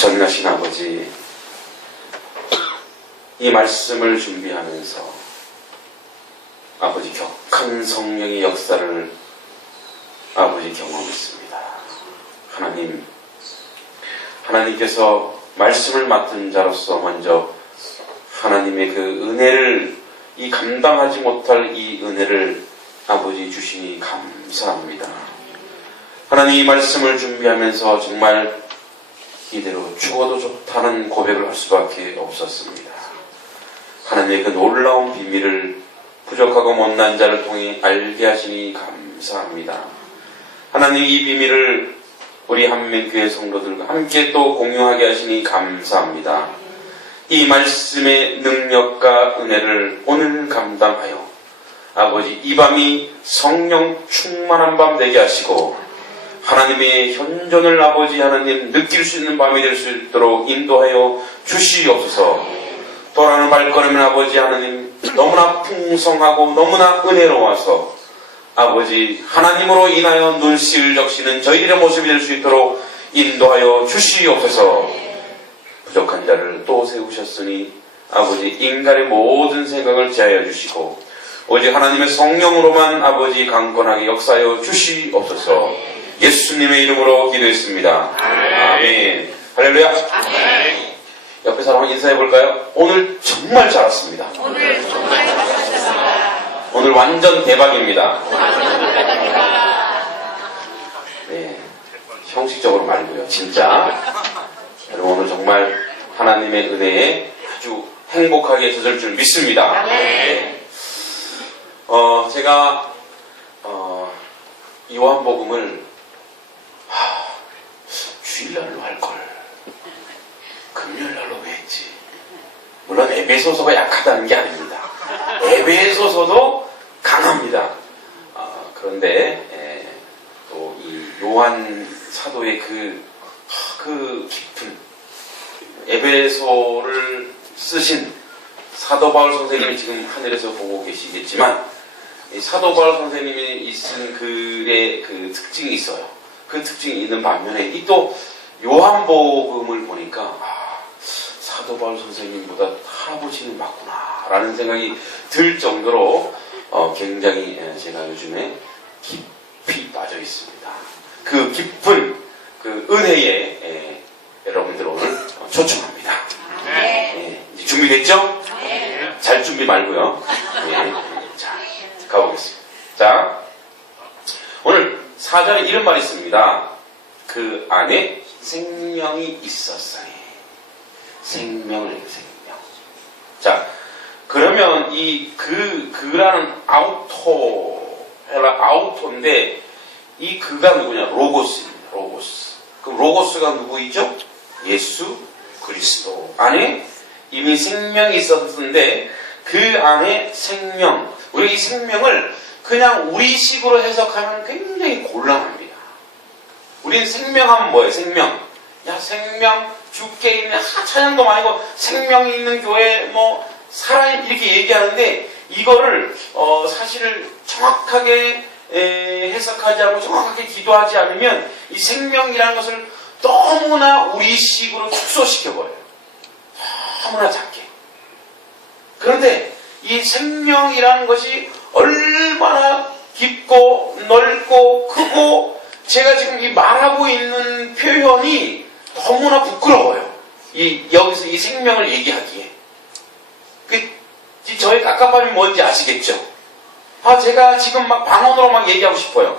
전능하신 아버지, 이 말씀을 준비하면서 아버지 격한 성령의 역사를 아버지 경험했습니다. 하나님께서 말씀을 맡은 자로서 먼저 하나님의 그 은혜를, 이 감당하지 못할 이 은혜를 아버지 주시니 감사합니다. 하나님, 이 말씀을 준비하면서 정말 이대로 죽어도 좋다는 고백을 할 수밖에 없었습니다. 하나님의 그 놀라운 비밀을 부족하고 못난 자를 통해 알게 하시니 감사합니다. 하나님, 이 비밀을 우리 한민교회 성도들과 함께 또 공유하게 하시니 감사합니다. 이 말씀의 능력과 은혜를 오늘 감당하여 아버지, 이 밤이 성령 충만한 밤 되게 하시고 하나님의 현존을 아버지 하나님 느낄 수 있는 밤이 될 수 있도록 인도하여 주시옵소서. 돌아오는 발걸음은 아버지 하나님 너무나 풍성하고 너무나 은혜로워서 아버지 하나님으로 인하여 눈시울 적시는 저희들의 모습이 될 수 있도록 인도하여 주시옵소서. 부족한 자를 또 세우셨으니 아버지 인간의 모든 생각을 제하여 주시고 오직 하나님의 성령으로만 아버지 강건하게 역사하여 주시옵소서. 예수님의 이름으로 기도했습니다. 아멘. 할렐루야. 아멘. 옆에 사람 인사해 볼까요? 오늘 정말 잘 왔습니다. 오늘 완전 대박입니다. 네, 형식적으로 말고요. 진짜 여러분, 오늘 정말 하나님의 은혜에 아주 행복하게 젖을 줄 믿습니다. 네. 제가 요한복음을 주일날로 할걸 금요일날로 왜 했지? 물론 에베소서가 약하다는 게 아닙니다. 에베소서도 강합니다. 그런데 또 이 요한 사도의 그 깊은 에베소를 쓰신 사도 바울 선생님이 지금 하늘에서 보고 계시겠지만, 이 사도 바울 선생님이 쓴 글의 그 특징이 있어요. 그 특징이 있는 반면에 이 또 요한복음을 보니까 사도 바울 선생님보다 할아버지는 맞구나 라는 생각이 들 정도로 굉장히 제가 요즘에 깊이 빠져 있습니다. 그 깊은 그 은혜에 여러분들 오늘 초청합니다. 네, 이제 준비됐죠? 잘 준비 말고요. 네, 자, 가보겠습니다. 자, 오늘 4절에 이런 말이 있습니다. 그 안에 생명이 있었으니. 생명. 자, 그러면 이 그라는 아우토인데 이 그가 누구냐? 로고스입니다. 로고스. 그럼 로고스가 누구이죠? 예수 그리스도 안에 이미 생명이 있었는데 그 안에 생명. 우리 이 생명을 그냥 우리식으로 해석하면 굉장히 곤란합니다. 우린 생명하면 뭐예요? 생명. 야, 생명 죽게 있는 찬양도 많이 하고 생명이 있는 교회 살아있 이렇게 얘기하는데 이거를 사실 정확하게 해석하지 않고 정확하게 기도하지 않으면 이 생명이라는 것을 너무나 우리식으로 축소시켜버려요. 너무나 작게. 그런데 이 생명이라는 것이 얼마나 깊고 넓고 크고 제가 지금 이 말하고 있는 표현이 너무나 부끄러워요. 여기서 이 생명을 얘기하기에. 저의 깝깝함이 뭔지 아시겠죠? 제가 지금 막 방언으로 막 얘기하고 싶어요.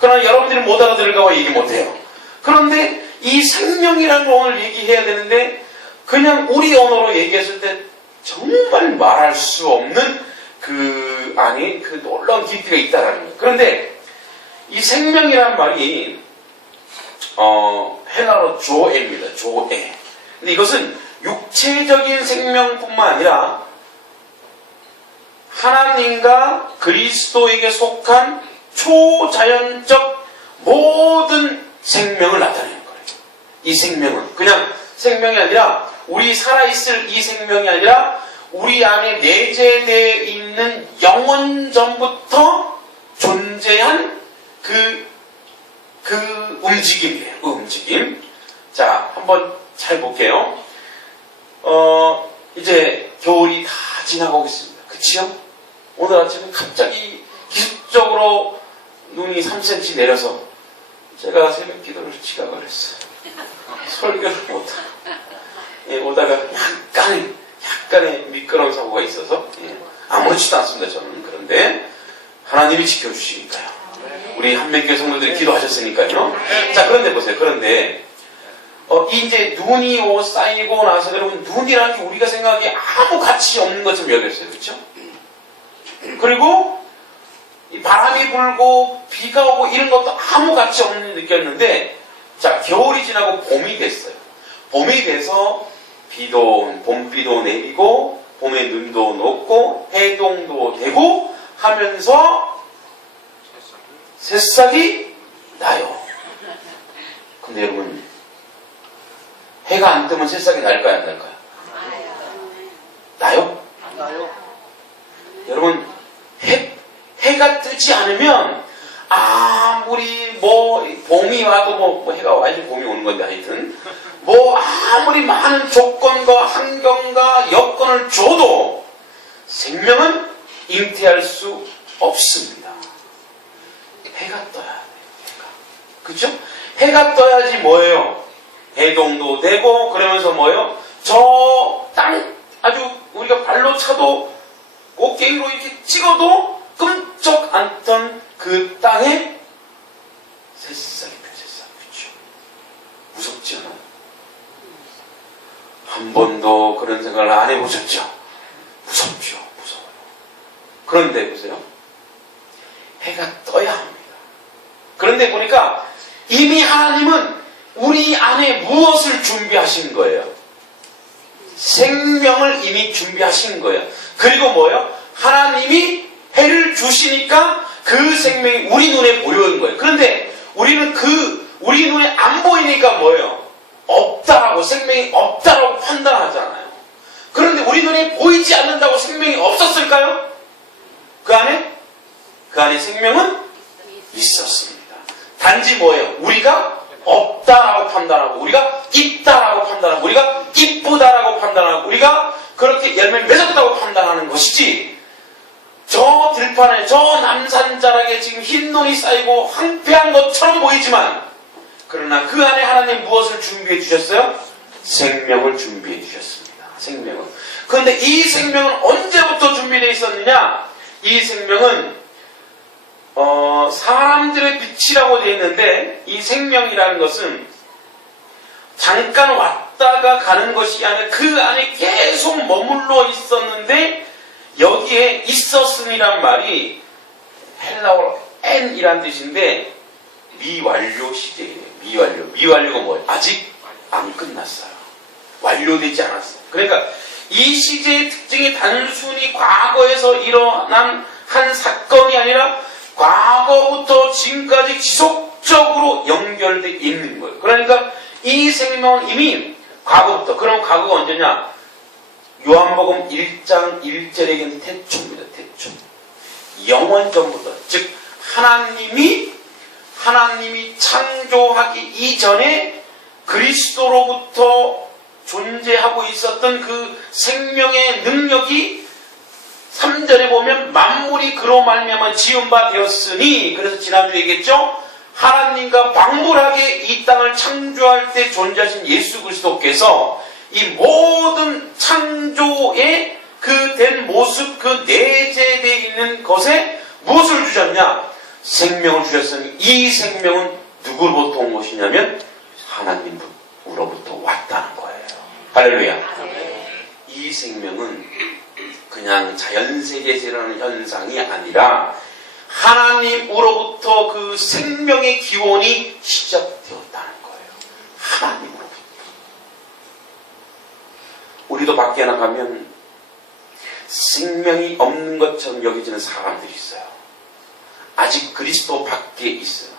그러나 여러분들이 못 알아들을까봐 얘기 못해요. 그런데 이 생명이라는 걸 오늘 얘기해야 되는데 그냥 우리 언어로 얘기했을 때 정말 말할 수 없는 그 안에 그 놀라운 깊이가 있다라는 거예요. 그런데 이 생명이라는 말이 헬라어로 조에입니다. 조에. 근데 이것은 육체적인 생명뿐만 아니라 하나님과 그리스도에게 속한 초자연적 모든 생명을 나타내는 거예요. 이 생명은 그냥 생명이 아니라 우리 살아있을 이 생명이 아니라 우리 안에 내재되어 있는 영원 전부터 존재한 그 움직임이에요. 그 움직임. 자, 한번 잘 볼게요. 이제 겨울이 다 지나가고 있습니다. 그치요? 오늘 아침에 갑자기 기습적으로 눈이 3cm 내려서 제가 새벽 기도를 지각을 했어요. 설교를 못하고. 예, 오다가 약간의 미끄러운 사고가 있어서, 예, 아무렇지도 않습니다, 저는. 그런데 하나님이 지켜주시니까요. 우리 한명교회 성도들이 기도하셨으니까요. 자, 그런데 보세요. 그런데 이제 눈이 쌓이고 나서 여러분, 눈이라는 게 우리가 생각하기에 아무 가치 없는 것처럼 여겼어요. 그렇죠? 그리고 이 바람이 불고 비가 오고 이런 것도 아무 가치 없는 느꼈는데, 자, 겨울이 지나고 봄이 됐어요. 봄이 돼서 봄비도 내리고 봄에 눈도 녹고 해동도 되고 하면서 새싹이 나요. 근데 여러분, 해가 안 뜨면 새싹이 날까요, 안 날까요? 나요? 나요? 여러분, 해가 뜨지 않으면 아무리 봄이 와도 해가 와야지 봄이 오는 건데, 하여튼 아무리 많은 조건과 환경과 여건을 줘도 생명은 잉태할 수 없습니다. 해가 떠야 돼요. 해가. 그죠? 해가 떠야지 뭐예요? 해동도 되고, 그러면서 뭐예요? 저 땅, 아주 우리가 발로 차도 꽃게임으로 이렇게 찍어도 끔쩍 않던 그 땅에 새싹이 펴, 새싹. 그죠? 무섭지 않아요? 한 번도 그런 생각을 안 해보셨죠? 무섭죠? 무서워요. 그런데 보세요. 해가 떠야 합니다. 그런데 보니까 이미 하나님은 우리 안에 무엇을 준비하신 거예요? 생명을 이미 준비하신 거예요. 그리고 뭐예요? 하나님이 해를 주시니까 그 생명이 우리 눈에 보이는 거예요. 그런데 우리는 우리 눈에 안 보이니까 뭐예요? 없다라고, 생명이 없다라고 판단하잖아요. 그런데 우리 눈에 보이지 않는다고 생명이 없었을까요? 그 안에 생명은 있었습니다. 단지 뭐예요? 우리가 없다라고 판단하고, 우리가 있다라고 판단하고, 우리가 이쁘다라고 판단하고, 우리가 그렇게 열매를 맺었다고 판단하는 것이지, 저 들판에, 저 남산자락에 지금 흰 눈이 쌓이고 황폐한 것처럼 보이지만, 그러나 그 안에 하나님 무엇을 준비해 주셨어요? 생명을 준비해 주셨습니다. 생명을. 그런데 이 생명은 언제부터 준비되어 있었느냐? 이 생명은 사람들의 빛이라고 되어 있는데, 이 생명이라는 것은 잠깐 왔다가 가는 것이 아니라 그 안에 계속 머물러 있었는데, 여기에 있었음이란 말이 헬라어로 n이란 뜻인데 미완료 시제예요. 미완료가 뭐예요? 아직 안 끝났어요. 완료되지 않았어요. 그러니까 이 시제의 특징이 단순히 과거에서 일어난 한 사건이 아니라 과거부터 지금까지 지속적으로 연결되어 있는 거예요. 그러니까 이 생명은 이미 과거부터, 그럼 과거가 언제냐? 요한복음 1장 1절에는 태초입니다. 태초. 영원 전부터. 즉 하나님이 창조하기 이전에 그리스도로부터 존재하고 있었던 그 생명의 능력이 3절에 보면 만물이 그로 말미암아 지은 바 되었으니, 그래서 지난주에 얘기했죠. 하나님과 방불하게 이 땅을 창조할 때 존재하신 예수 그리스도께서 이 모든 창조의 그 된 모습, 그 내재되어 있는 것에 무엇을 주셨냐? 생명을 주셨으니 이 생명은 누구로부터 온 것이냐면 하나님으로부터 왔다는 거예요. 할렐루야. 이 생명은 그냥 자연세계에서 일어나는 현상이 아니라 하나님으로부터 그 생명의 기원이 시작되었다는 거예요. 하나님으로부터. 우리도 밖에 나가면 생명이 없는 것처럼 여겨지는 사람들이 있어요. 아직 그리스도 밖에 있어요.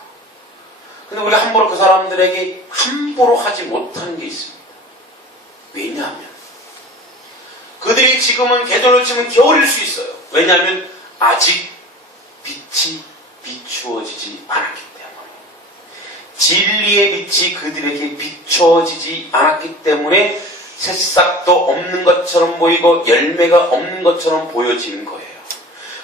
근데 우리가 함부로 그 사람들에게 함부로 하지 못하는 게 있습니다. 왜냐하면 그들이 지금은 계절로 치면 겨울일 수 있어요. 왜냐하면 아직 빛이 비추어지지 않았기 때문에. 진리의 빛이 그들에게 비춰지지 않았기 때문에 새싹도 없는 것처럼 보이고 열매가 없는 것처럼 보여지는 거예요.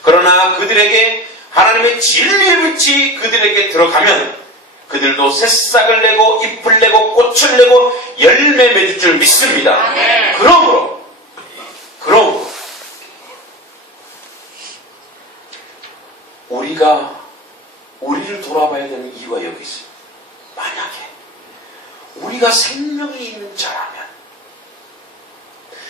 그러나 그들에게 하나님의 진리의 빛이 그들에게 들어가면 그들도 새싹을 내고 잎을 내고 꽃을 내고 열매 맺을 줄 믿습니다. 그러므로 우리가 우리를 돌아봐야 되는 이유가 여기 있어요. 만약에 우리가 생명이 있는 자라면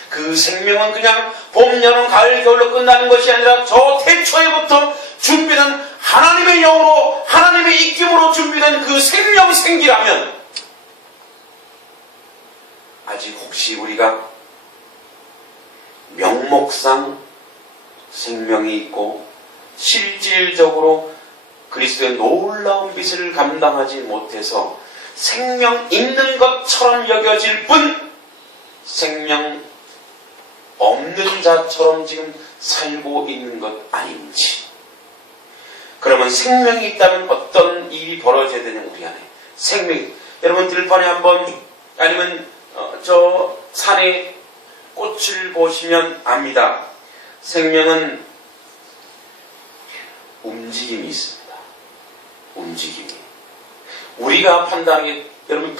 그 생명은 그냥 봄, 여름, 가을, 겨울로 끝나는 것이 아니라 저 태초에부터 준비된 하나님의 영으로 하나님의 입김으로 준비된 그 생명 생기라면 아직 혹시 우리가 명목상 생명이 있고 실질적으로 그리스도의 놀라운 빛을 감당하지 못해서 생명 있는 것처럼 여겨질 뿐 생명 없는 자처럼 지금 살고 있는 것 아닌지. 그러면 생명이 있다면 어떤 일이 벌어져야 되냐 우리 안에. 생명. 여러분 들판에 한번 아니면 저 산에 꽃을 보시면 압니다. 생명은 움직임이 있습니다. 움직임이. 우리가 판단하기에 여러분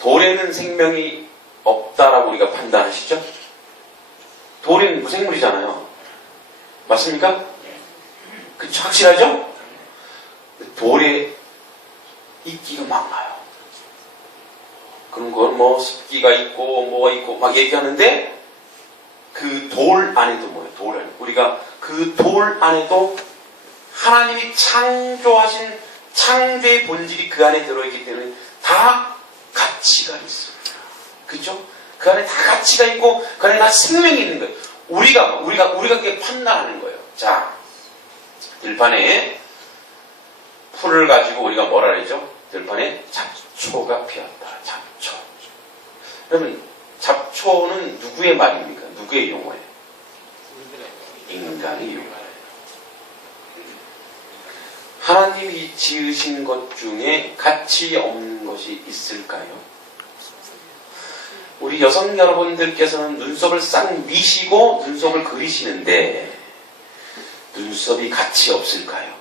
돌에는 생명이 없다라고 우리가 판단하시죠? 돌은 무생물이잖아요. 맞습니까? 그쵸? 확실하죠? 돌에 이끼가 막 나요. 그런 건 뭐 습기가 있고 뭐가 있고 막 얘기하는데 그 돌 안에도 뭐예요? 돌 안에. 우리가 그 돌 안에도 하나님이 창조하신 창조의 본질이 그 안에 들어있기 때문에 다 가치가 있어요. 그죠? 그 안에 다 가치가 있고 그 안에 다 생명이 있는 거예요. 우리가 그게 판단하는 거예요. 자, 들판에 풀을 가지고 우리가 뭐라 그러죠? 들판에 잡초가 피었다. 잡초. 그러면 잡초는 누구의 말입니까? 누구의 용어예요? 인간의 용어예요. 하나님이 지으신 것 중에 가치 없는 것이 있을까요? 우리 여성 여러분들께서는 눈썹을 싹 미시고 눈썹을 그리시는데 눈썹이 가치 없을까요?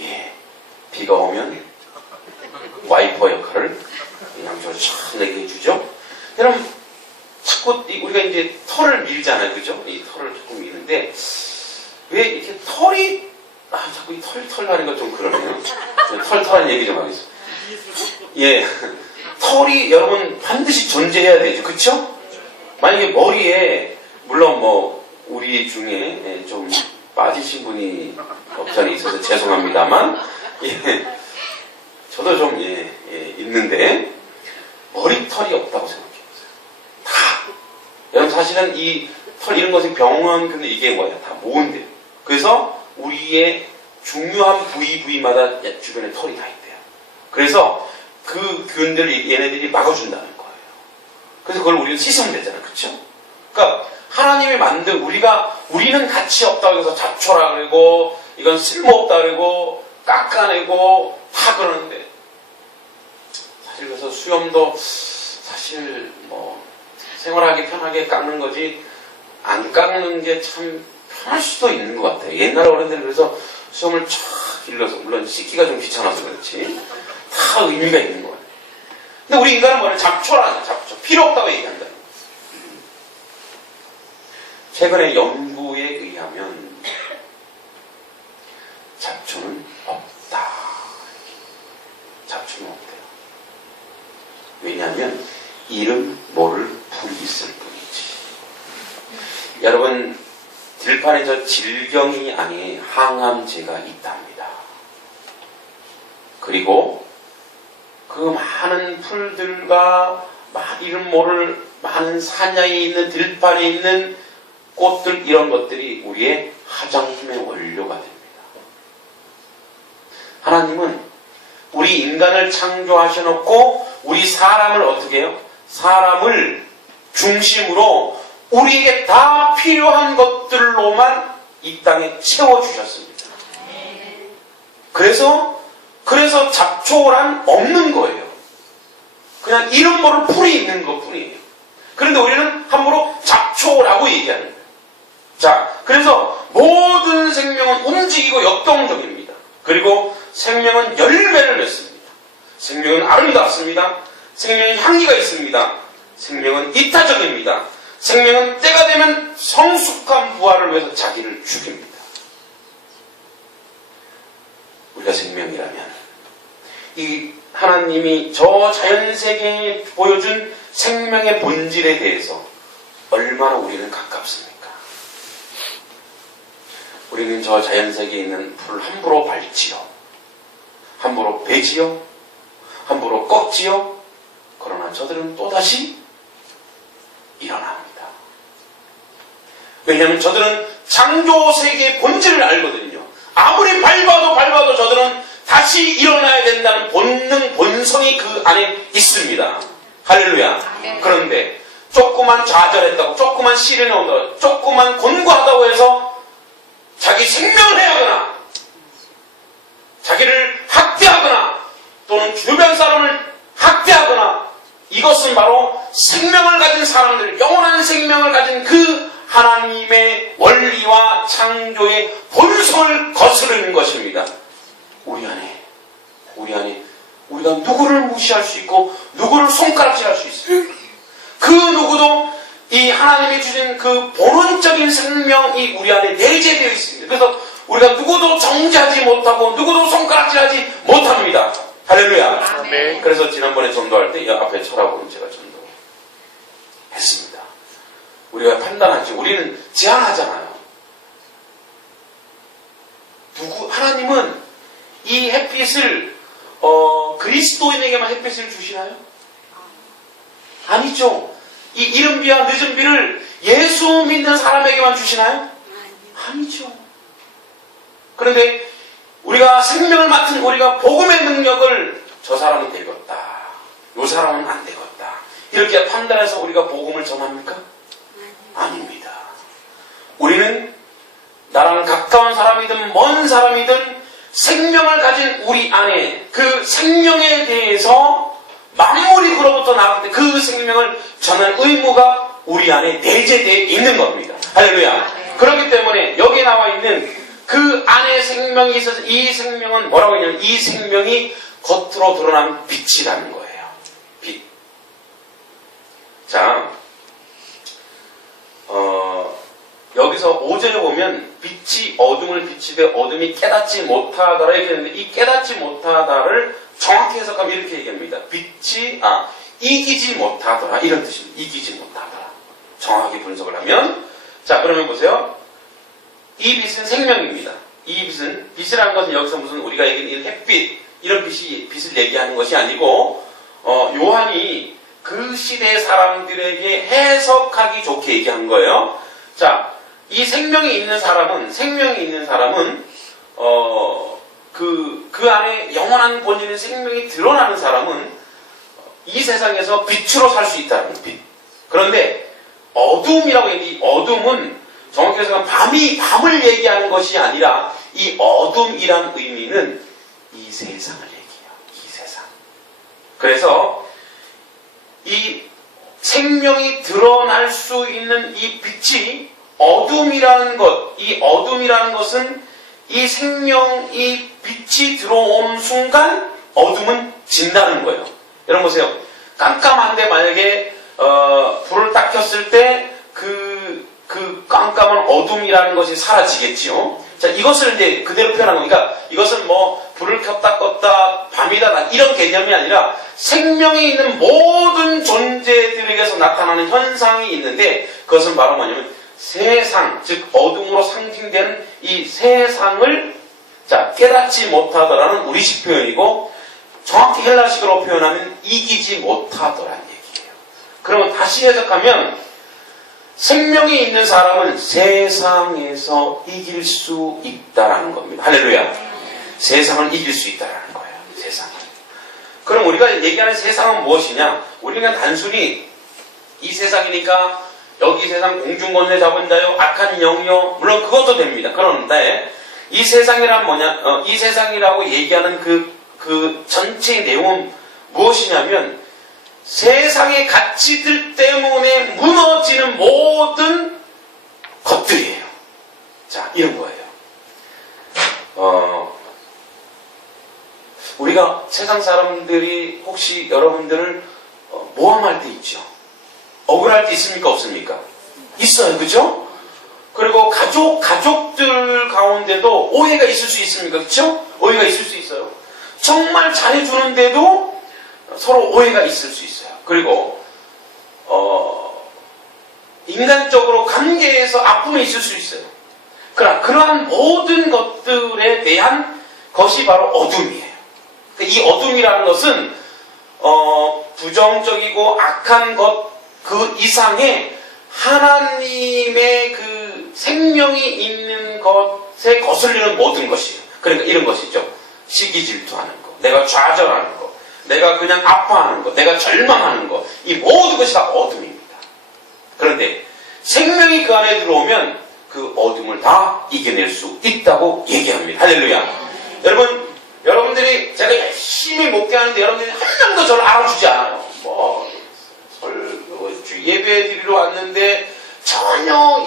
예, 비가 오면 와이퍼 역할을 양쪽으로 촥 내게 해주죠. 여러분 자꾸 우리가 이제 털을 밀잖아요, 그죠? 이 털을 자꾸 미는데 왜 이렇게 털이 자꾸 이 털나는 거 좀 그러네요. 털하는 얘기 좀 하겠습니다. 예, 털이 여러분 반드시 존재해야 되죠, 그쵸? 만약에 머리에 물론 뭐 우리 중에 좀 빠지신 분이 없잖아 있어서 죄송합니다만 예, 저도 좀 있는데 머리털이 없다고 생각해보세요. 다 여러분 사실은 이 털 이런 것이 병원 근데 이게 뭐야? 다 모은대요. 그래서 우리의 중요한 부위마다 주변에 털이 다 있대요. 그래서 그 균들을 얘네들이 막아준다는 거예요. 그래서 그걸 우리는 씻으면 되잖아요. 그쵸? 그러니까 하나님이 만든 우리는 가치 없다고 해서 잡초라 그러고 이건 쓸모없다 그러고 깎아내고 다 그러는데 사실 그래서 수염도 사실 뭐 생활하기 편하게 깎는 거지 안 깎는 게 참 편할 수도 있는 것 같아요. 옛날 어른들은 그래서 수염을 쫙 길러서 물론 씻기가 좀 귀찮아서 그렇지 다 의미가 있는 거예요. 근데 우리 인간은 뭐냐? 잡초라는 잡초. 필요 없다고 얘기한다는 거예요. 최근에 연구에 의하면 잡초는 없다. 잡초는 없대요. 왜냐하면 이름 모를 불이 있을 뿐이지. 여러분 들판에 저 질경이 아닌 항암제가 있답니다. 그리고 그 많은 풀들과 이름 모를 많은 산양에 있는 들판에 있는 꽃들 이런 것들이 우리의 화장품의 원료가 됩니다. 하나님은 우리 인간을 창조하셔놓고 우리 사람을 어떻게 해요? 사람을 중심으로 우리에게 다 필요한 것들로만 이 땅에 채워주셨습니다. 그래서 잡초란 없는 거예요. 그냥 이름 모를 풀이 있는 것 뿐이에요. 그런데 우리는 함부로 잡초라고 얘기하는 거예요. 자, 그래서 모든 생명은 움직이고 역동적입니다. 그리고 생명은 열매를 맺습니다. 생명은 아름답습니다. 생명은 향기가 있습니다. 생명은 이타적입니다. 생명은 때가 되면 성숙한 부활을 위해서 자기를 죽입니다. 우리가 생명이라면 이 하나님이 저 자연세계에 보여준 생명의 본질에 대해서 얼마나 우리는 가깝습니까? 우리는 저 자연세계에 있는 풀 함부로 밟지요, 함부로 베지요, 함부로 꺾지요. 그러나 저들은 또다시 일어납니다. 왜냐하면 저들은 창조세계의 본질을 알거든요. 아무리 밟아도 저들은 다시 일어나야 된다는 본능, 본성이 그 안에 있습니다. 할렐루야. 그런데 조그만 좌절했다고, 조그만 시련이 온다고, 조그만 곤고하다고 해서 자기 생명을 해하거나 자기를 학대하거나 또는 주변 사람을 학대하거나, 이것은 바로 생명을 가진 사람들, 영원한 생명을 가진 그 하나님의 원리와 창조의 본성을 거스르는 것입니다. 우리 안에 우리가 누구를 무시할 수 있고 누구를 손가락질할 수 있어요. 그 누구도 이 하나님이 주신 그 본원적인 생명이 우리 안에 내재되어 있습니다. 그래서 우리가 누구도 정죄하지 못하고 누구도 손가락질하지 못합니다. 할렐루야. 네. 그래서 지난번에 전도할 때 앞에 쳐다보면 제가 전도했습니다. 우리가 판단하지, 우리는 제한하잖아요. 하나님은 이 햇빛을 그리스도인에게만 햇빛을 주시나요? 아니죠. 이 이른 비와 늦은 비를 예수 믿는 사람에게만 주시나요? 아니죠. 그런데 우리가 생명을 맡은 우리가 복음의 능력을 저 사람은 되겠다, 요 사람은 안 되겠다, 이렇게 판단해서 우리가 복음을 전합니까? 아닙니다. 우리는 나랑 가까운 사람이든 먼 사람이든 생명을 가진 우리 안에 그 생명에 대해서 만물이 그로부터 나올 때 그 생명을 전할 의무가 우리 안에 내재되어 있는 겁니다. 할렐루야. 그렇기 때문에 여기 나와 있는 그 안에 생명이 있어서 이 생명은 뭐라고 했냐면 이 생명이 겉으로 드러나는 빛이라는 거예요. 빛. 자, 여기서 5절에 보면 빛이 어둠을 비치되 어둠이 깨닫지 못하더라 이렇게 했는데, 이 깨닫지 못하다를 정확히 해석하면 이렇게 얘기합니다. 빛이 이기지 못하더라 이런 뜻입니다. 이기지 못하더라. 정확히 분석을 하면, 자 그러면 보세요. 이 빛은 생명입니다. 이 빛이라는 것은 여기서 무슨 우리가 얘기하는 햇빛 이런 빛을 얘기하는 것이 아니고 요한이 그 시대 사람들에게 해석하기 좋게 얘기한 거예요. 자, 이 생명이 있는 사람은 그 안에 영원한 본질인 생명이 드러나는 사람은 이 세상에서 빛으로 살 수 있다는 빛. 그런데 어둠이라고 했는데, 이 어둠은 정확히 해서 밤을 얘기하는 것이 아니라 이 어둠이란 의미는 이 세상을 얘기해요. 이 세상. 그래서 이 생명이 드러날 수 있는 이 빛이 어둠이라는 것, 이 어둠이라는 것은 이 생명이 빛이 들어오는 순간 어둠은 진다는 거예요. 여러분 보세요. 깜깜한데 만약에 불을 딱 켰을 때 그 깜깜한 어둠이라는 것이 사라지겠지요. 자, 이것을 이제 그대로 표현한 거니까 이것은 뭐 불을 켰다 껐다 밤이다 낮 이런 개념이 아니라 생명이 있는 모든 존재들에게서 나타나는 현상이 있는데, 그것은 바로 뭐냐면 세상, 즉 어둠으로 상징되는 이 세상을 깨닫지 못하더라는 우리식 표현이고, 정확히 헬라식으로 표현하면 이기지 못하더라는 얘기예요. 그러면 다시 해석하면 생명이 있는 사람은 세상에서 이길 수 있다라는 겁니다. 할렐루야. 세상을 이길 수 있다라는 거예요. 세상을. 그럼 우리가 얘기하는 세상은 무엇이냐? 우리가 단순히 이 세상이니까 여기 세상 공중권세 잡은 자요, 악한 영이요, 물론 그것도 됩니다. 그런데 이 세상이란 뭐냐? 이 세상이라고 얘기하는 그 전체의 내용은 무엇이냐면 세상의 가치들 때문에 무너지는 모든 것들이에요. 자, 이런 거예요. 우리가 세상 사람들이 혹시 여러분들을 모함할 때 있죠. 억울할 때 있습니까? 없습니까? 있어요. 그죠? 그리고 가족들 가운데도 오해가 있을 수 있습니까? 그죠? 오해가 있을 수 있어요. 정말 잘해주는데도 서로 오해가 있을 수 있어요. 그리고 인간적으로 관계에서 아픔이 있을 수 있어요. 그러나 그러한 모든 것들에 대한 것이 바로 어둠이에요. 이 어둠이라는 것은 부정적이고 악한 것 그 이상의 하나님의 그 생명이 있는 것에 거슬리는 모든 것이에요. 그러니까 이런 것이죠. 시기 질투하는 것, 내가 좌절하는 것, 내가 그냥 아파하는 것, 내가 절망하는 것, 이 모든 것이 다 어둠입니다. 그런데 생명이 그 안에 들어오면 그 어둠을 다 이겨낼 수 있다고 얘기합니다. 할렐루야. 여러분들이 제가 열심히 목회하는데 여러분들이 한 명도 저를 알아주지 않아요. 예배 드리러 왔는데 전혀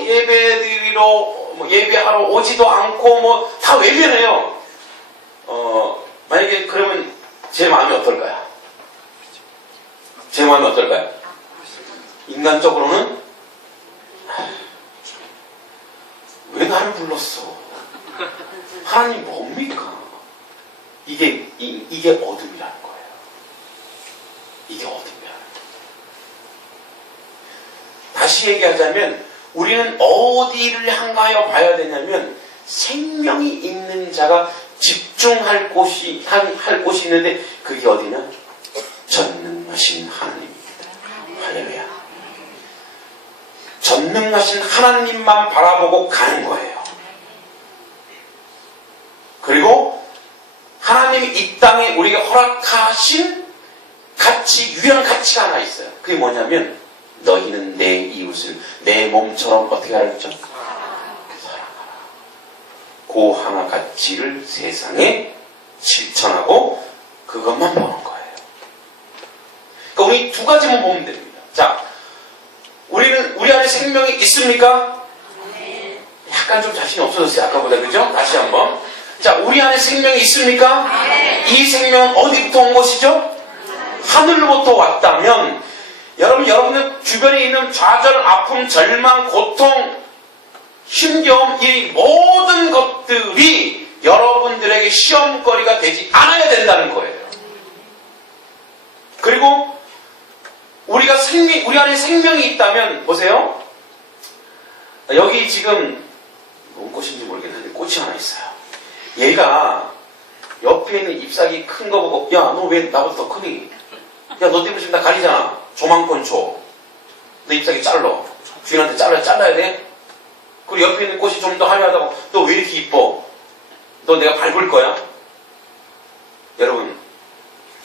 예배하러 오지도 않고 다 외면해요. 만약에 그러면 제 마음이 어떨까요? 제 마음이 어떨까요? 인간적으로는 왜 나를 불렀어? 하나님 뭡니까? 이게 어둠이라는 거예요. 이게 어둠이라는 거예요. 다시 얘기하자면 우리는 어디를 향하여 봐야 되냐면 생명이 있는 자가 집중할 곳이 있는데 그게 어디냐? 전능하신 하나님입니다. 할렐루야. 전능하신 하나님만 바라보고 가는 거예요. 그리고 하나님이 이 땅에 우리가 허락하신 유일한 가치가 하나 있어요. 그게 뭐냐면 너희는 내 이웃을 내 몸처럼 어떻게 하라 그랬죠? 사랑하라. 그 하나 가치를 세상에 실천하고 그것만 보는 거예요. 그러니까 우리 두 가지만 보면 됩니다. 자, 우리 안에 생명이 있습니까? 약간 좀 자신이 없어졌어요. 아까보다. 그죠? 다시 한번. 자, 우리 안에 생명이 있습니까? 이 생명은 어디부터 온 것이죠? 하늘로부터 왔다면 여러분들 주변에 있는 좌절, 아픔, 절망, 고통, 힘겨움 이 모든 것들이 여러분들에게 시험거리가 되지 않아야 된다는 거예요. 그리고 우리 안에 생명이 있다면 보세요. 여기 지금 뭔 꽃인지 모르겠는데 꽃이 하나 있어요. 얘가 옆에 있는 잎사귀 큰 거 보고 야, 너 왜 나보다 더 크니? 야, 너 때문에 지금 나 가리잖아. 조만권 줘. 너 잎사귀 잘라. 주인한테 잘라야 돼? 그리고 옆에 있는 꽃이 좀 더 화려하다고 너 왜 이렇게 이뻐? 너 내가 밟을 거야? 여러분,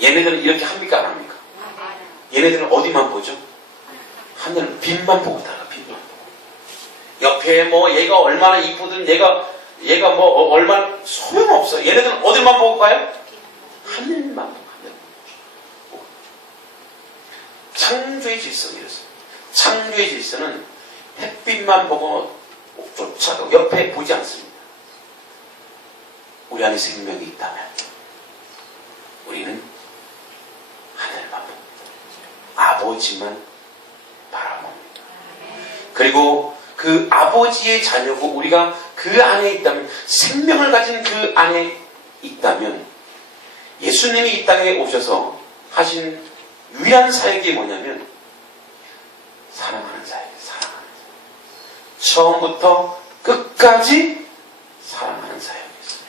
얘네들은 이렇게 합니까? 안 합니까? 얘네들은 어디만 보죠? 하늘 빛만 보고 달아. 빛만 보고. 옆에 얘가 얼마나 이쁘든 얘가 얼마나 소용없어요. 얘네들은 어디만 보고 가요? 하늘만 보고. 창조의 질서는 이렇습니다. 창조의 질서는 햇빛만 보고 쫓아가고 옆에 보지 않습니다. 우리 안에 생명이 있다면 우리는 하늘만 봅니다. 아버지만 바라봅니다. 그리고 그 아버지의 자녀고 우리가 그 안에 있다면 생명을 가진 그 안에 있다면 예수님이 이 땅에 오셔서 하신 유일한 사역이 뭐냐면 사랑하는 사역이에요. 사랑하는 사역. 처음부터 끝까지 사랑하는 사역이었어요.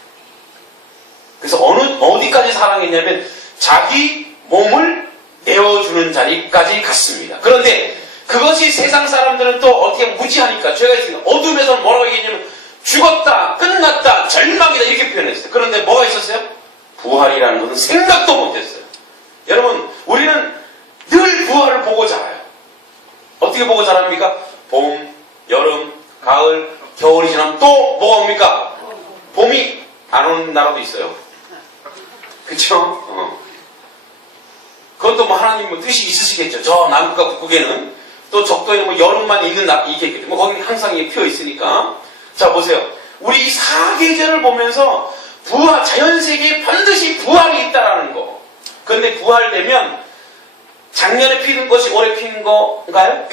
그래서 어디까지 사랑했냐면 자기 몸을 내어주는 자리까지 갔습니다. 그런데 그것이 세상 사람들은 또 어떻게 무지하니까 죄가 있으니까 어둠에서는 뭐라고 얘기했냐면 죽었다, 끝났다, 절망이다 이렇게 표현했어요. 그런데 뭐가 있었어요? 부활이라는 것은 생각도 못했어요. 여러분, 우리는 늘 부활을 보고 자라요. 어떻게 보고 자랍니까? 봄, 여름, 가을, 겨울이 지나면 또 뭐가 옵니까? 봄이 안 오는 나라도 있어요. 그쵸? 그것도 뭐 하나님 뭐 뜻이 있으시겠죠. 저 남극과 북극에는 또 적도에는 뭐 여름만 있는 이게 있겠죠. 뭐 거기 항상 이게 피어 있으니까. 자 보세요. 우리 이 사계절을 보면서 자연 세계에 반드시 부활이 있다라는 거. 그런데 부활되면 작년에 피는 것이 올해 피는 건가요?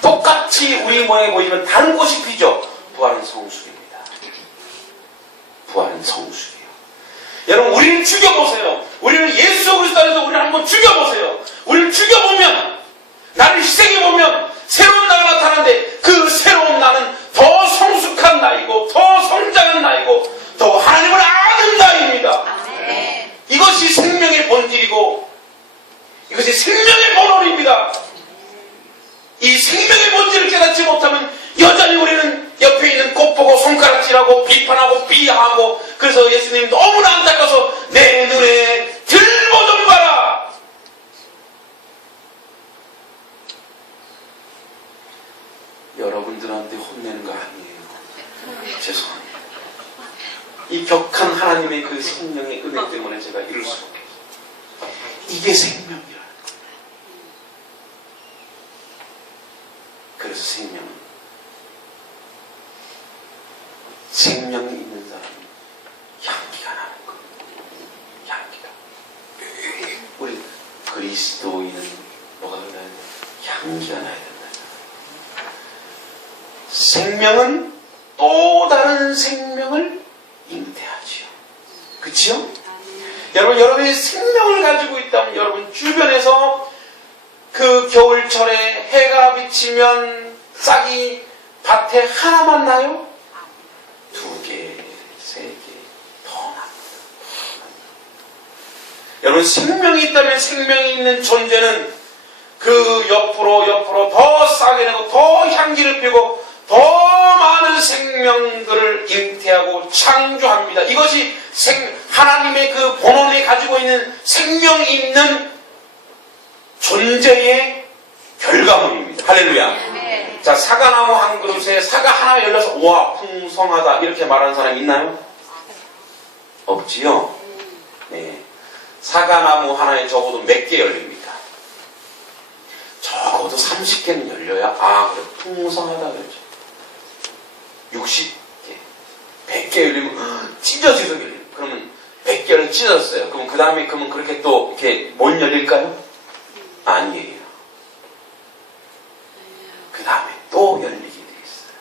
똑같이 우리 모양이 보이지만 다른 꽃이 피죠. 부활은 성숙입니다. 부활은 성숙이에요. 여러분 우리를 죽여보세요. 우리를 예수 그리스도 안에서 우리를 한번 죽여보세요. 우리를 죽여보면 나를 희생해보면 새로운 나가 나타나는데 그 새로운 나는 더 성숙한 나이고 더 성장한 나이고 더 하나님을 아는 나이입니다. 이것이 생명의 본질이고 이것이 생명의 본원입니다. 이 생명의 본질을 깨닫지 못하면 여전히 우리는 옆에 있는 꽃 보고 손가락질하고 비판하고 비하하고 그래서 예수님 너무나 안타까워서 내 눈에 들보 좀 봐라. 여러분들한테 혼내는 거 아니에요. 죄송합니다. 이 격한 하나님의 그 성령의 은혜 때문에 제가 이룰 수 없어요. 이게 생명이라. 그래서 생명이 있는 사람은 향기가 나는 거예요. 향기가. 우리 그리스도인은 뭐가 나야 돼? 향기가 나야 된다. 생명은 또 다른 생명을 잉태하지요. 그치요? 여러분, 여러분이 생명을 가지고 있다면 여러분 주변에서 그 겨울철에 해가 비치면 싹이 밭에 하나만 나요? 2개, 3개, 더 납니다. 여러분 생명이 있다면 생명이 있는 존재는 그 옆으로 더 싹이 나고 더 향기를 피고 더 많은 생명들을 잉태하고 창조합니다. 이것이 하나님의 그 본원에 가지고 있는 생명 있는 존재의 결과물입니다. 할렐루야. 네. 자, 사과나무 한 그릇에 사과 하나 열려서 와 풍성하다 이렇게 말하는 사람 있나요? 없지요. 네. 사과나무 하나에 적어도 몇 개 열립니까? 적어도 30개는 열려야 그래 풍성하다 그러죠. 60개, 100개 열리면 찢어지서 열리면 그러면 100개를 찢었어요. 그럼 그 다음에 그렇게 또 이렇게 못 열릴까요? 아니에요. 그 다음에 또 열리게 돼 있어요.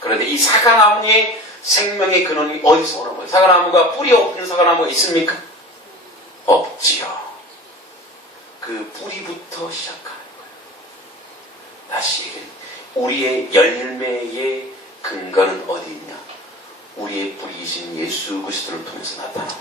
그런데 이 사과나무의 생명의 근원이 어디서 오는 거예요? 사과나무가 뿌리 없는 사과나무가 있습니까? 없지요. 그 뿌리부터 시작하는 거예요. 다시 우리의 열매의 근거는 어디 있냐? 우리의 뿌리이신 예수 그리스도를 통해서 나타납니다.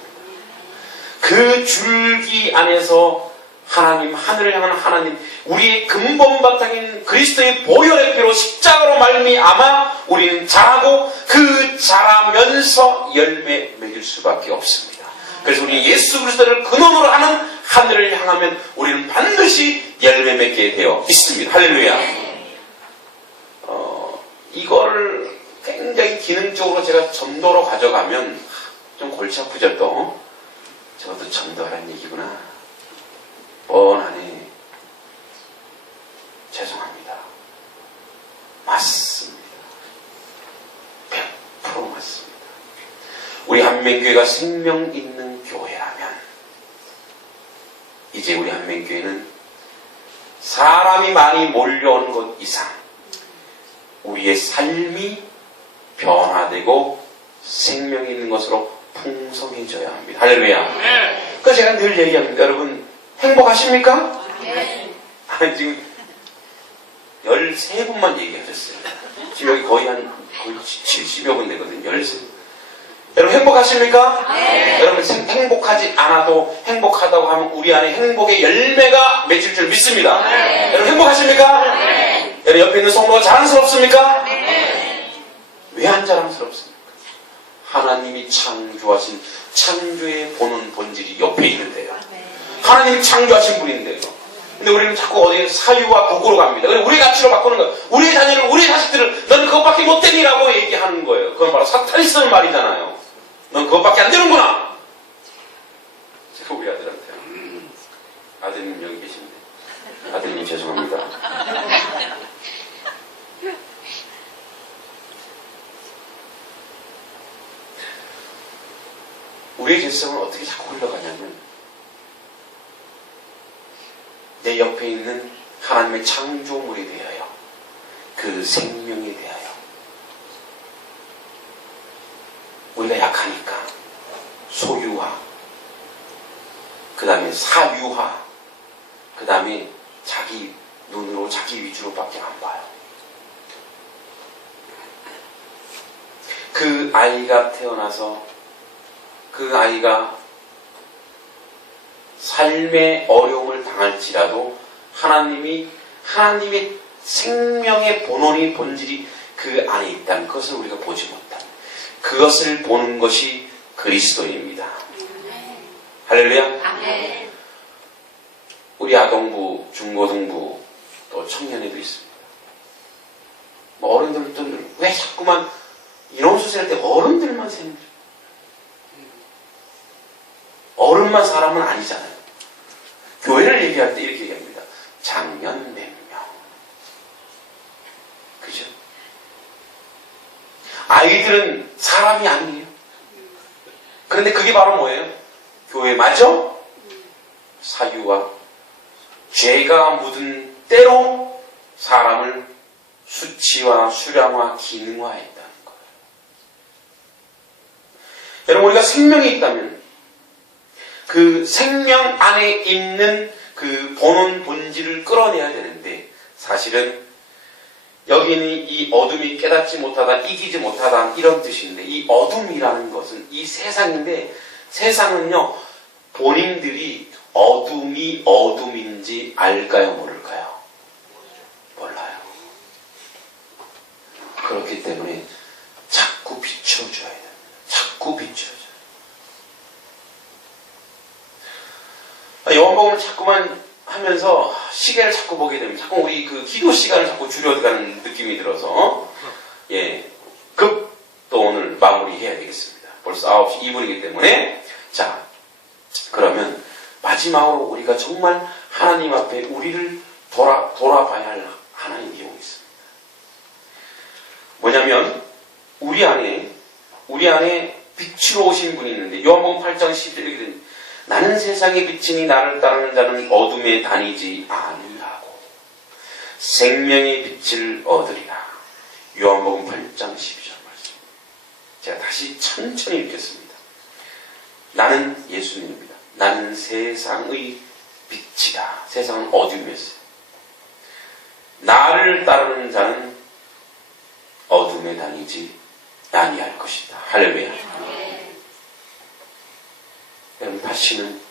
그 줄기 안에서 하나님, 하늘을 향한 하나님, 우리의 근본 바탕인 그리스도의 보혈의 피로 십자가로 말미암아 우리는 자라고 그 자라면서 열매 맺을 수밖에 없습니다. 그래서 우리 예수 그리스도를 근원으로 하는 하늘을 향하면 우리는 반드시 열매 맺게 되어 있습니다. 할렐루야. 이거를 굉장히 기능적으로 제가 전도로 가져가면 좀 골치 아프죠 또. 저도 전도하라는 얘기구나. 뻔하네. 죄송합니다. 맞습니다. 100% 맞습니다. 우리 한명교회가 생명 있는 교회라면 이제 우리 한명교회는 사람이 많이 몰려오는 것 이상 우리의 삶이 변화되고 생명이 있는 것으로 풍성해져야 합니다. 할렐루야. 네. 그래서 제가 늘 얘기합니다. 여러분 행복하십니까? 네. 지금 13분만 얘기하셨어요. 지금 여기 거의 70여 분 되거든요. 13분. 여러분 행복하십니까? 네. 여러분 행복하지 않아도 행복하다고 하면 우리 안에 행복의 열매가 맺힐 줄 믿습니다. 네. 여러분 행복하십니까? 네. 여러분 옆에 있는 성도가 자랑스럽습니까? 네. 왜 안 자랑스럽습니까? 하나님이 창조하신 창조의 보는 본질이 옆에 있는데요. 하나님이 창조하신 분인데요. 근데 우리는 자꾸 어디에 사유와 도구로 갑니다. 그리고 우리 가치로 바꾸는 거예요. 우리 자녀를, 우리 자식들을 너는 그것밖에 못 되니라고 얘기하는 거예요. 그건 바로 사탄이 쓰는 말이잖아요. 넌 그것밖에 안 되는구나. 제가 우리 아들한테, 아드님 여기 계신데, 아드님 죄송합니다. 우리의 개성은 어떻게 자꾸 흘러가냐면, 내 옆에 있는 하나님의 창조물에 대하여, 그 생명에 대하여, 우리가 약하니까 소유화, 그 다음에 사유화, 그 다음에 자기 눈으로 자기 위주로밖에 안 봐요. 그 아이가 태어나서 그 아이가 삶의 어려움을 당할지라도 하나님의 생명의 본원이 본질이 그 안에 있다는 것을 우리가 보지 못합니다. 그것을 보는 것이 그리스도입니다. 할렐루야. 우리 아동부, 중고등부, 또 청년회도 있습니다. 어른들도 왜 자꾸만 인원수 셀 때 어른들만 세는 거죠? 어른만 사람은 아니잖아요. 교회를 얘기할 때 이렇게 얘기합니다. 장년 몇 명. 그죠? 아이들은 사람이 아니에요. 그런데 그게 바로 뭐예요? 교회 맞아? 사유와 죄가 묻은 때로 사람을 수치와 수량화, 기능화했다는 거예요. 여러분, 우리가 생명이 있다면 그 생명 안에 있는 그 본원 본질을 끌어내야 되는데, 사실은 여기는 이 어둠이 깨닫지 못하다, 이기지 못하다 이런 뜻인데, 이 어둠이라는 것은 이 세상인데, 세상은요 본인들이 어둠이 어둠인지 알까요, 모를까요? 몰라요. 그렇기 때문에 자꾸 비춰줘야 돼요. 자꾸 비춰줘요. 요한복음을 자꾸만 하면서 시계를 자꾸 보게 됩니다. 자꾸 우리 그 기도 시간을 자꾸 줄여가는 느낌이 들어서, 또 오늘 마무리해야 되겠습니다. 벌써 9시 2분이기 때문에. 자, 그러면 마지막으로 우리가 정말 하나님 앞에 우리를 돌아봐야 할 하나님 내용이 있습니다. 뭐냐면, 우리 안에 빛으로 오신 분이 있는데, 요한복음 8장 10절에 이렇게 됩니다. 나는 세상의 빛이니 나를 따르는 자는 어둠에 다니지 아니하고 생명의 빛을 얻으리라. 요한복음 8장 12절 말씀. 제가 다시 천천히 읽겠습니다. 나는 예수님입니다. 나는 세상의 빛이다. 세상은 어둠이었어요. 나를 따르는 자는 어둠에 다니지 아니할 것이다. 할렐루야. 여러분, 다시는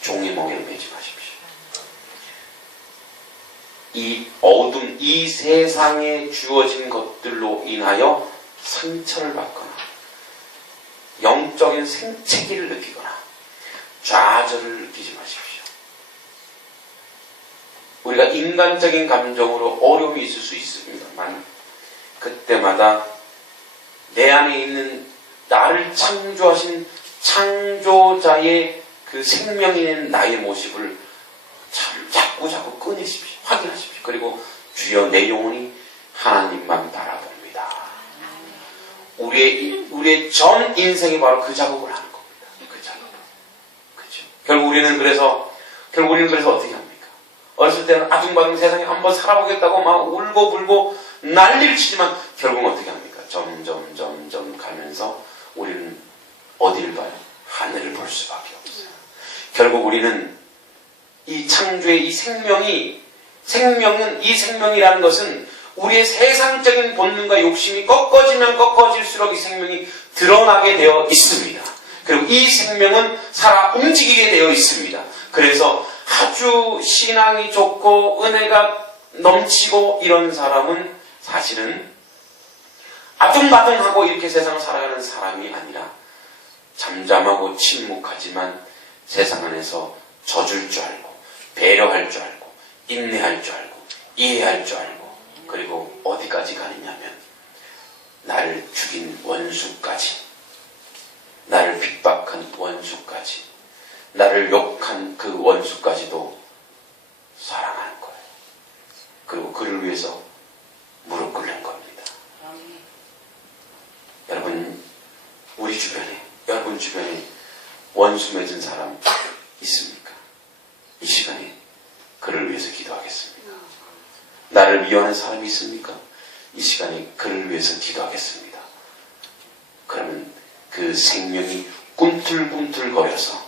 종의 멍에를 매지 마십시오. 이 어둠, 이 세상에 주어진 것들로 인하여 상처를 받거나 영적인 생채기를 느끼거나 좌절을 느끼지 마십시오. 우리가 인간적인 감정으로 어려움이 있을 수 있습니다만, 그때마다 내 안에 있는 나를 창조하신 창조자의 그 생명이 있는 나의 모습을 자꾸 꺼내십시오. 확인하십시오. 그리고 주여 내 영혼이 하나님만 바라봅니다. 우리의 전 인생이 바로 그 작업을 하는 겁니다. 그 작업. 그죠? 결국 우리는 그래서 어떻게 합니까? 어렸을 때는 아둥바둥 세상에 한번 살아보겠다고 막 울고 불고 난리를 치지만 결국은 어떻게 합니까? 점점 가면서 우리는 어디를 봐요? 하늘을 볼 수밖에 없어요. 결국 우리는 이 창조의 이 생명이라는 것은 우리의 세상적인 본능과 욕심이 꺾어지면 꺾어질수록 이 생명이 드러나게 되어 있습니다. 그리고 이 생명은 살아 움직이게 되어 있습니다. 그래서 아주 신앙이 좋고 은혜가 넘치고 이런 사람은 사실은 아둥바둥하고 이렇게 세상을 살아가는 사람이 아니라 잠잠하고 침묵하지만 세상 안에서 져줄 줄 알고 배려할 줄 알고 인내할 줄 알고 이해할 줄 알고, 그리고 어디까지 가느냐면 나를 죽인 원수까지, 나를 핍박한 원수까지, 나를 욕한 그 원수까지도 사랑하는 거예요. 그리고 그를 위해서 무릎 꿇는 겁니다. 여러분, 우리 주변에, 여러분 주변에 원수 맺은 사람 있습니까? 이 시간에 그를 위해서 기도하겠습니다. 나를 미워하는 사람이 있습니까? 이 시간에 그를 위해서 기도하겠습니다. 그러면 그 생명이 꿈틀꿈틀거려서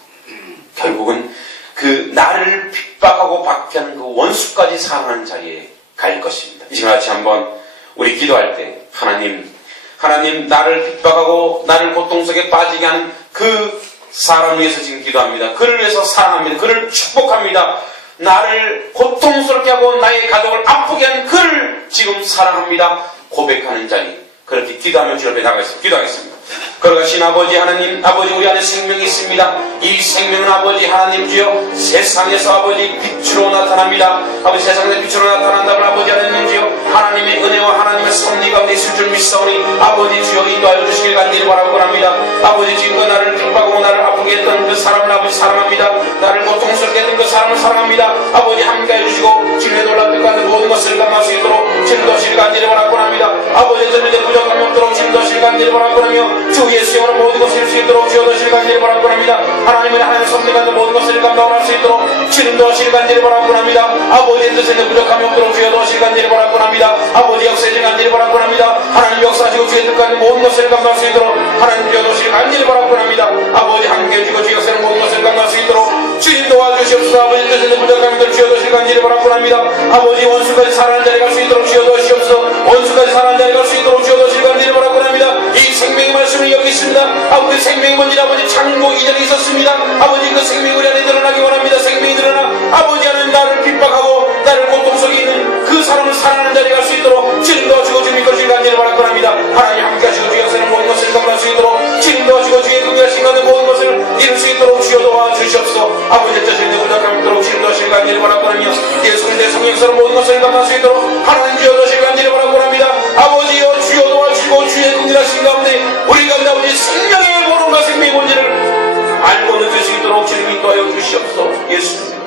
결국은 그 나를 핍박하고 박해하는 그 원수까지 사랑하는 자리에 갈 것입니다. 이 시간 같이 한번 우리 기도할 때 하나님 나를 핍박하고 나를 고통 속에 빠지게 하는 그 사람 위해서 지금 기도합니다. 그를 위해서 사랑합니다. 그를 축복합니다. 나를 고통스럽게 하고 나의 가족을 아프게 한 그를 지금 사랑합니다. 고백하는 자리, 그렇게 기도하며 주 앞에 나가겠습니다. 기도하겠습니다. 걸어가신 아버지 하나님, 아버지 우리 안에 생명이 있습니다. 이 생명은 아버지 하나님 주여 세상에서 아버지 빛으로 나타납니다. 아버지 세상에서 빛으로 나타난다면 아버지 하나님 주여 하나님의 은혜와 하나님의 섭리 가운데 있을 줄 믿사오니 아버지 주여 인도하여 주시길 간절히 바라고 합니다. 아버지 지금껏 나를 핍박하고 나를 아프게 했던 그 사람을 아버지 사랑합니다. 나를 고통스럽게 했던 그 사람을 사랑합니다. 아버지 함께해 주시고 주님의 놀랍 뜻과는 모든 것을 감당할 수 있도록 진도하시길 간절히 바라고 합니다. 아버지 저녁에 부족함이 없도록 진도하시길 간절히 바라고 하며 주 예수 이름으로 모든 것을 이룰 수 있도록 주여도시길 간절히 바라고 합니다. 하나님의 섭리가 모든 것을 감당할 수 있도록 진도하시길 간절히 바라고 합니다. 아버지의 뜻에 부족함이 없도록 주여도시길 간절히 바라고 합니다. 아버지 역사에 간절히 바라고 합니다. 하나님 역사하시고 주의 뜻과 모든 것을 감당할 수 있도록 하나님 주여도시길 간절히 바라고 합니다. 아버지 함께해 주시고 주 역사는 모든 것을 감당할 수 있도록 주님 도와주시옵소서. 아버지 뜻에 부족함이 없도록 주여도시길 간절히 바라고 합니다. 아버지 원수까지 살아난 자리에 갈 수 있도록 주여도시옵소서. 원수까지 살아난 자리에 갈 수 있도록 주여도시길 간절히 바라고 합니다. 이 생명의 말씀을 여기 있습니다. 아버지 생명이 뭔지 아버지 창고 이전에 있었습니다. 아버지 그 생명이 우리 안에 드러나기 원합니다. 생명이 드러나 아버지 하나님 나를 핍박하고 나를 고통 속에 있는 그 사람을 사랑하는 자리에 갈 수 있도록 지금 도와주고 주님 것을 간절히 바라고 합니다. 하나님 함께 하시고 주 역사는 모든 것을 감당할 수 있도록 지금 도와주고 주의 긍휼하신 가운데 모든 것을 이룰 수 있도록 주여 도와주시옵소서. 아버지 뜻을 부탁함이 있도록 지금 도와주시길 간절히 바라고 하며 예수님 내 성령 역사는 모든 것을 감당할 수 있도록 하나님 주여 도와주시길 간절히 바라고 합니다. 아버지여 주여 도와주시고 주의 긍휼하신 가운데 우리 가운데 아버지 생명의 보름과 생명의 본질을 알고 느낄 수 있도록 주님 인도하여 주시옵소서. 예수님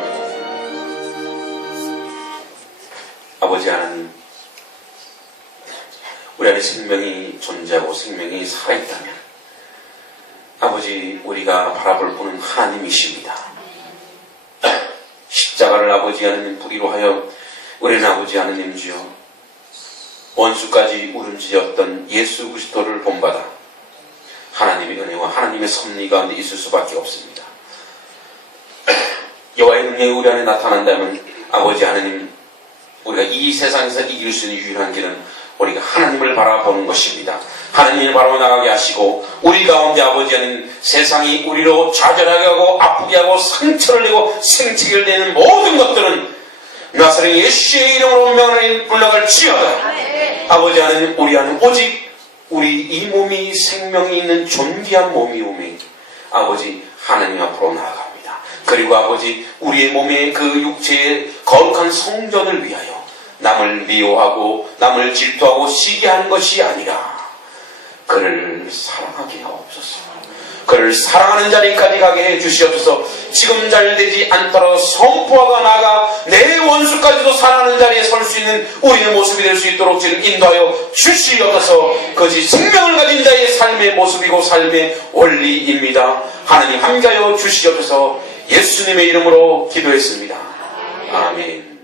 아버지 하나님, 우리 안에 생명이 존재하고 생명이 살아있다면 아버지 우리가 바라볼 분은 하나님이십니다. 십자가를 아버지 하나님 뿌리로 하여 우리는 아버지 하나님 주여 원수까지 울음짖었던 예수 그리스도를 본받아 하나님의 은혜와 하나님의 섭리 가운데 있을 수밖에 없습니다. 여호와의 능력이 우리 안에 나타난다면 아버지 하나님, 우리가 이 세상에서 이길 수 있는 유일한 길은 우리가 하나님을 바라보는 것입니다. 하나님을 바라나가게 하시고 우리 가운데 아버지 하나님 세상이 우리로 좌절하게 하고 아프게 하고 상처를 내고 생치기를 내는 모든 것들은 나사렛 예수의 이름으로 명하는 불락을 지어다. 아버지 하나님, 우리 안에 오직 우리 이 몸이 생명이 있는 존귀한 몸이오매 아버지 하나님 앞으로 나아갑니다. 그리고 아버지 우리의 몸의 그 육체의 거룩한 성전을 위하여 남을 미워하고 남을 질투하고 시기하는 것이 아니라 그를 사랑하게 하옵소서. 그를 사랑하는 자리까지 가게 해 주시옵소서. 지금 잘 되지 않더라도 선포하고 나아가 내 원수까지도 사랑하는 자리에 설 수 있는 우리의 모습이 될 수 있도록 지금 인도하여 주시옵소서. 그것이 생명을 가진 자의 삶의 모습이고 삶의 원리입니다. 하나님 함께하여 주시옵소서. 예수님의 이름으로 기도했습니다. 아멘.